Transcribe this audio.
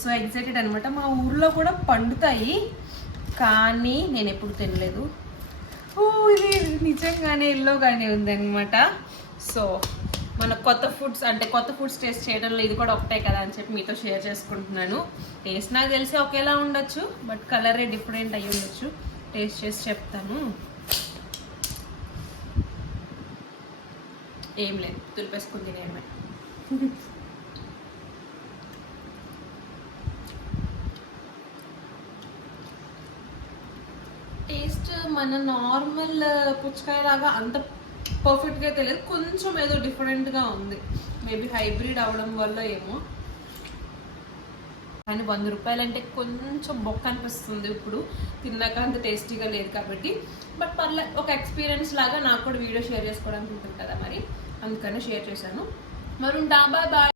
So excited అనమాట. మా ఊర్లో కూడా పండుతాయి కానీ నేను ఎప్పుడు తినలేదు. ఇది నిజంగానే ఎల్లోగానే ఉందన్నమాట. సో మన కొత్త ఫుడ్స్ టేస్ట్ చేయడంలో ఇది కూడా ఒకటే కదా అని చెప్పి మీతో షేర్ చేసుకుంటున్నాను. టేస్ట్ నాకు తెలిసి ఒకేలా ఉండొచ్చు, బట్ కలరే డిఫరెంట్ అయ్యి ఉండొచ్చు. టేస్ట్ చేసి చెప్తాను. ఏం లేదు, తులిపేసుకుని తినేయడమే. టేస్ట్ మన నార్మల్ పుచ్చకాయ లాగా అంత పర్ఫెక్ట్గా తెలియదు, కొంచెం ఏదో డిఫరెంట్గా ఉంది. మేబీ హైబ్రిడ్ అవడం వల్ల ఏమో. కానీ 100 రూపాయలు అంటే కొంచెం బొక్క అనిపిస్తుంది ఇప్పుడు తిన్నాక, అంత టేస్టీగా లేదు కాబట్టి. బట్ పర్లేదు, ఒక ఎక్స్పీరియన్స్ లాగా నాకు కూడా వీడియో షేర్ చేసుకోవడానికి ఉంటుంది కదా, మరి అందుకనే షేర్ చేశాను. మరి ఉంటా, బాయ్ బాయ్.